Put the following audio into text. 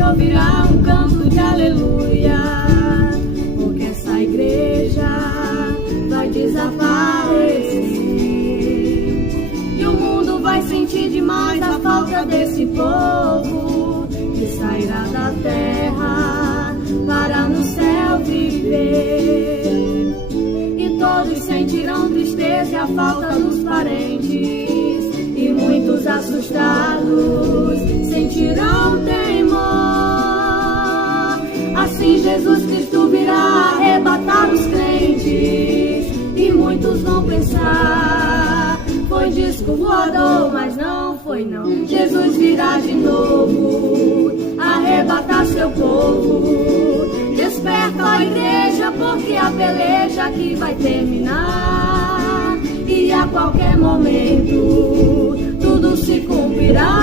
se ouvirá um canto de aleluia, porque essa igreja vai desaparecer e o mundo vai sentir demais a falta desse povo que sairá da terra para no céu viver. E todos sentirão tristeza e a falta dos parentes, e muitos assustados sentirão temor. Assim Jesus Cristo virá arrebatar os crentes, e muitos vão pensar: foi disco voador, mas não foi não. Jesus virá de novo arrebatar seu povo. Desperta a igreja, porque a peleja aqui vai terminar, e a qualquer momento tudo se cumprirá.